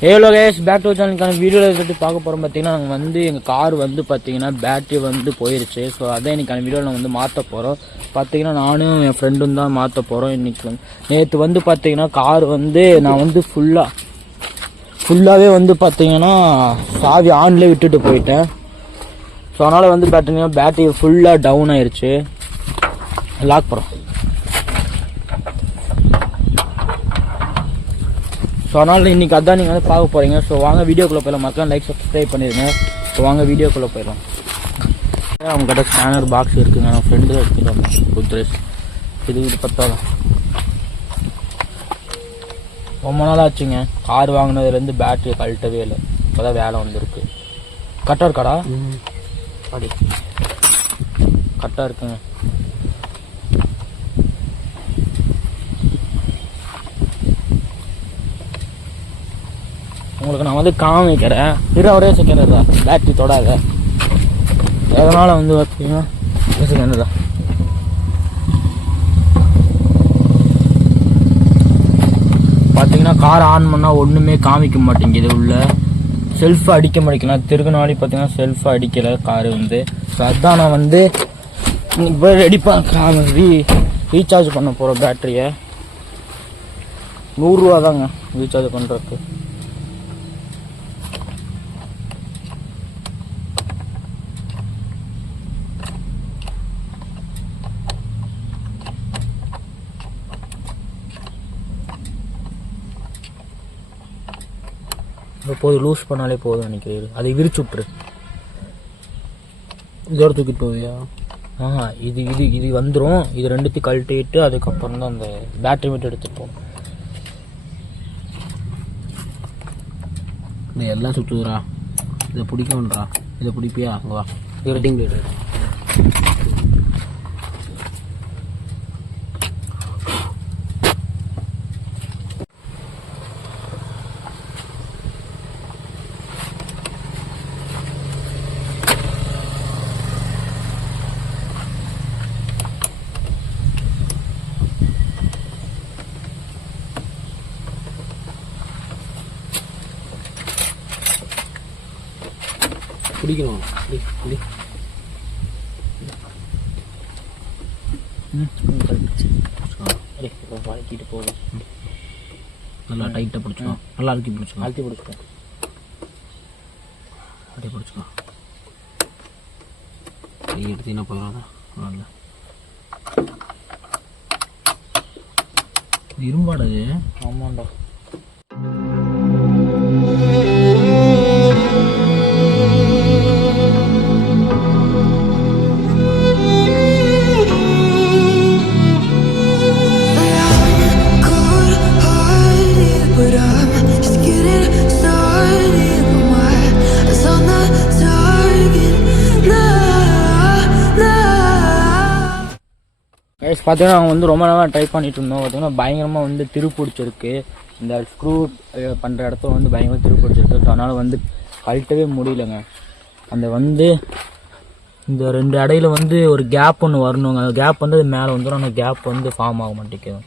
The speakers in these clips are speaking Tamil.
ஹலோ கைஸ், பேக் டு சேனலுக்கான வீடியோவில் பற்றி பார்க்க போகிறோம். பார்த்தீங்கன்னா நாங்கள் வந்து எங்கள் கார் வந்து பார்த்தீங்கன்னா பேட்டரி வந்து போயிடுச்சு. ஸோ அதான் இன்றைக்கான வீடியோவில் நான் வந்து மாற்ற போகிறோம். பார்த்தீங்கன்னா நானும் என் ஃப்ரெண்டும் தான் மாற்ற போகிறோம். இன்றைக்கி நேற்று வந்து பார்த்தீங்கன்னா கார் வந்து நான் வந்து ஃபுல்லாகவே வந்து பார்த்தீங்கன்னா சாவி ஆன்லேயே விட்டுட்டு போயிட்டேன். ஸோ அதனால் வந்து பார்த்தீங்கன்னா பேட்டரி ஃபுல்லாக டவுன் ஆயிடுச்சு. லாக் போகிறோம். ஸோ அதனால் இன்றைக்கி அதான் நீங்கள் வந்து பார்க்க போகிறீங்க. ஸோ வாங்க வீடியோக்குள்ளே போயிடலாம். மக்கள் லைக் சப்ஸ்கிரைப் பண்ணிடுங்க. ஸோ வாங்க வீடியோக்குள்ளே போயிடலாம். அவங்ககிட்ட ஸ்கேனர் பாக்ஸ் இருக்குங்க. நான் ஃப்ரெண்டு தான் எடுத்துகிட்டு வந்தேன். குத்ரேஸ் இது பத்தாதான் ரொம்ப நாள் ஆச்சுங்க. கார் வாங்கினதுலேருந்து பேட்டரி கழட்டவே இல்லை. இப்போ தான் வேலை வந்துருக்கு. கரெக்டாக இருக்காடா? அப்படி கரெக்டாக இருக்குங்க. உங்களுக்கு நான் வந்து காமிக்கிறேன். ஒரே செகண்ட் தான், பேட்டரி தொடாத. அதனால் வந்து பார்த்தீங்கன்னா செகண்ட் தான். பார்த்தீங்கன்னா கார் ஆன் பண்ணால் ஒன்றுமே காமிக்க மாட்டேங்குது. உள்ள செல்ஃபை அடிக்க மாட்டேங்கலாம். திருகுனாடி பார்த்தீங்கன்னா செல்ஃபை அடிக்கலை காரு வந்து. ஸோ அதுதான் நான் வந்து இப்போ ரெடி ரீசார்ஜ் பண்ண போகிறோம். பேட்டரியை 100 ரூபா தாங்க ரீசார்ஜ் பண்ணுறதுக்கு. போதும், லூஸ் பண்ணாலே போதும் நினைக்கிறேன். அதை விரிச்சு விட்ரு. இதோட தூக்கிட்டு போவியா? இது இது இது வந்துடும். இது ரெண்டுத்தையும் கழட்டிட்டு அதுக்கப்புறம் தான் அந்த பேட்டரி மட்டும் எடுத்துப்போம். இந்த எல்லாம் சுற்றுதுரா. இதை பிடிக்கணுன்றா. இதை பிடிப்பியா? அங்கே வா. இது ரெட்டிங் பிளேடு. பிடிக்கணும். வளக்கிட்டு போகும். நல்லா டைட்டாக பிடிச்சிக்கோ. நல்லா அழுத்தி பிடிச்சிக்கோ. அப்படியே பிடிச்சிக்கோ. கை எடுத்தீங்கன்னா போயிடாதா? நல்லா இரும்பாடது. ஆமாண்டா. பார்த்தீங்கன்னா அவங்க வந்து ரொம்ப நேரம் ட்ரை பண்ணிட்டு இருந்தோம். பார்த்தீங்கன்னா பயங்கரமாக வந்து திருப்பிடிச்சிருக்கு. இந்த ஸ்க்ரூ பண்ணுற இடத்துல வந்து பயங்கரமாக திருப்பிடிச்சிருக்கு. ஸோ அதனால் வந்து கழட்டவே முடியலைங்க. அந்த வந்து இந்த 2 இடையில வந்து ஒரு கேப் ஒன்று வரணுங்க. அந்த கேப் வந்து அது மேலே வந்துடும். அந்த கேப் வந்து ஃபார்ம் ஆக மாட்டேங்குது.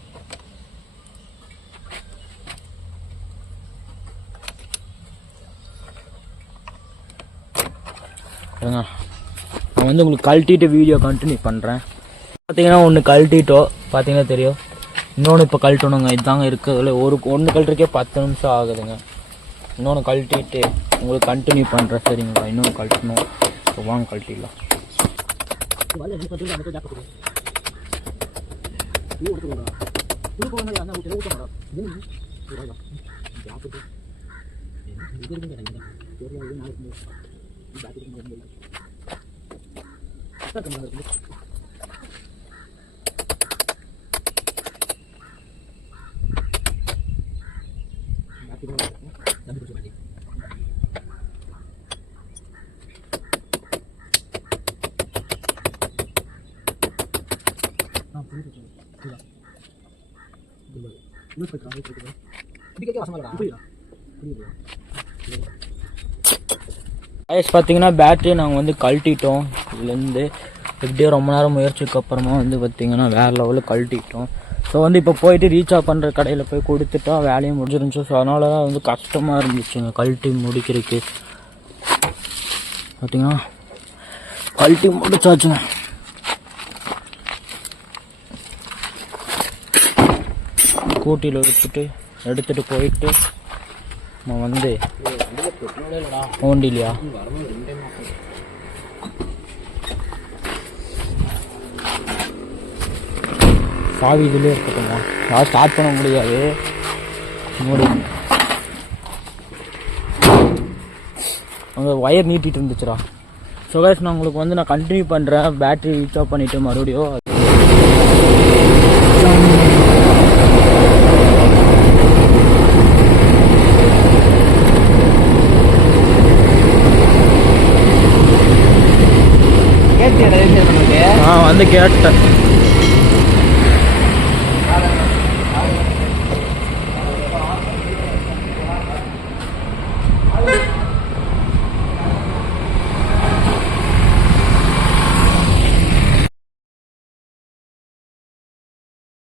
நான் வந்து உங்களுக்கு கழட்டிட்டு வீடியோ கண்டினியூ பண்ணுறேன். பார்த்தீங்கன்னா ஒன்று கழட்டிட்டோம். பார்த்தீங்கன்னா தெரியும். இன்னொன்று இப்போ கழட்டணுங்க. இதுதாங்க இருக்கிறதுல ஒன்று கழட்டுறக்கே 10 நிமிஷம் ஆகுதுங்க. இன்னொன்று கழட்டிட்டு உங்களுக்கு கண்டினியூ பண்ணுறேன். சரிங்களா? இன்னொன்று கழட்டணும். இப்போ வாங்க கழட்டிடலாம். பார்த்தீங்கன்னா பேட்டரி நாங்கள் வந்து கழட்டிட்டோம். இதுலேருந்து எப்படியோ ரொம்ப நேரம் முயற்சிக்கு அப்புறமா வந்து பார்த்திங்கன்னா வேறு லெவலில் கழட்டிட்டோம். ஸோ வந்து இப்போ போயிட்டு ரீசார்ஜ் பண்ணுற கடையில் போய் கொடுத்துட்டா வேலையும் முடிஞ்சிருந்துச்சு. ஸோ அதனால தான் வந்து கஷ்டமாக இருந்துச்சுங்க கழட்டி முடிக்கிறதுக்கு. பார்த்தீங்கன்னா கழட்டி முடிச்சாச்சுங்க. ஸ்கூட்டியில் வச்சுட்டு எடுத்துகிட்டு போயிட்டு நம்ம வந்து ஓண்டிலையா சாவி இதுலேயே இருக்கட்டும்மா. யாரும் ஸ்டார்ட் பண்ண முடியாது. மூடி அங்கே ஒயர் நீட்டிகிட்டு இருந்துச்சுடா. ஸோ கைஸ் நான் உங்களுக்கு வந்து நான் கண்டினியூ பண்ணுறேன். பேட்ரி ரீசார்ஜ் பண்ணிவிட்டு மறுபடியும் வந்து கேட்டேன்.